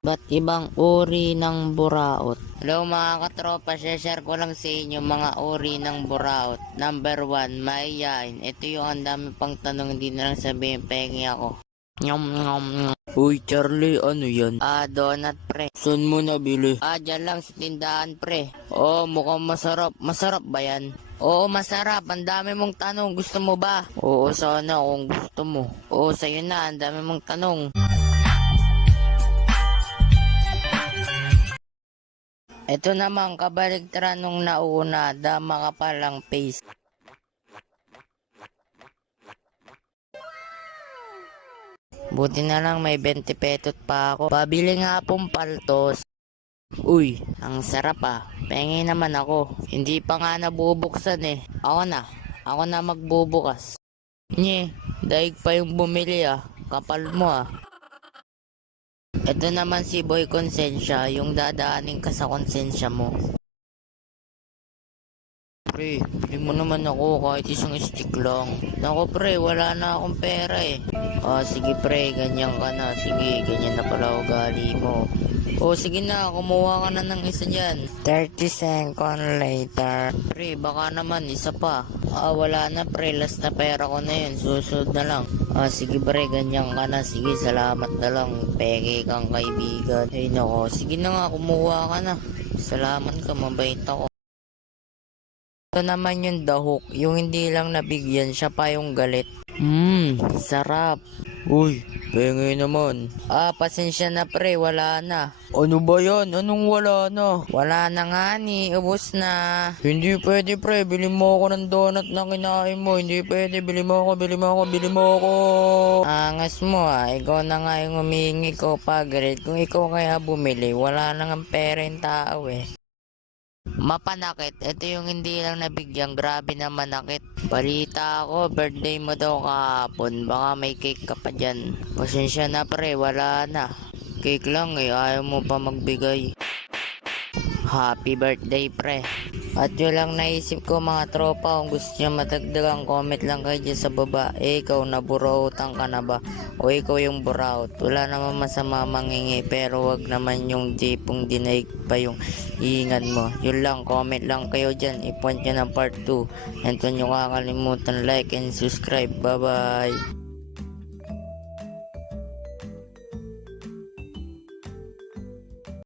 Ba't ibang uri ng buraot? Hello mga katropa, share ko lang sa inyo mga uri ng buraot. Number 1, mahihain. Ito yung ang dami pang tanong, hindi na lang sabihin pengi ako. Nyom nyom nyom. Uy Charlie, ano yan? Donut pre. Saan mo nabili? Dyan lang sa tindahan pre. Mukhang masarap. Masarap ba yan? Oo, masarap. Ang dami mong tanong. Gusto mo ba? Oo, sana kung gusto mo. Oo, sa'yo na. Ang dami mong tanong. Ito naman, kabaligtaran nung nauna, dama ka palang face. Buti na lang may 20 petot pa ako. Pabili nga pong paltos. Uy, ang sarap Pengi naman ako. Hindi pa nga nabubuksan eh. Ako na magbubukas. Nye, daig pa yung bumili Kapal mo Ito naman si Boy Konsensya, yung dadaanin ka sa konsensya mo. Pre, bili mo naman ako kahit isang stick lang. Nako pre, wala na akong pera eh. Sige pre, ganyan ka na. Sige, ganyan na pala ugali mo. Sige na, kumuha ka na ng isa dyan. 30 second later. Pre, baka naman isa pa. Wala na pre, last na pera ko na yun. Susunod na lang. Sige pre, ganyan ka na. Sige, salamat na lang. Peke kang kaibigan. Ay nako, sige na nga, kumuha ka na. Salamat ka, mabait ako. Ito naman yung dahok, yung hindi lang nabigyan, siya pa yung galit. Sarap. Uy, pengi naman. Pasensya na pre, wala na. Ano ba yan? Anong wala na? Wala na nga ni, ubos na. Hindi pwede pre, bili mo ako ng donut na kinain mo. Hindi pwede, bili mo ako. Angas mo ikaw na nga yung humihingi ko pa, Gret. Kung ikaw kaya bumili, wala na nga pera yung tao Mapanakit, ito yung hindi lang nabigyan, grabe na manakit. Balita ako, birthday mo daw kahapon, baka may cake ka pa dyan. Pasensya na pre, wala na. Cake lang ayaw mo pa magbigay. Happy birthday pre. At yun lang naisip ko mga tropa, kung gusto nyo matagdagan, comment lang kayo dyan sa baba. Ikaw, naburautan ka na ba? O ikaw yung buraut? Wala naman masama mangingi, pero wag naman yung tipong dinaig pa yung hihingan mo. Yun lang, comment lang kayo dyan. I-point nyo ng part 2. And kung nyo kakalimutan, like and subscribe. Bye bye.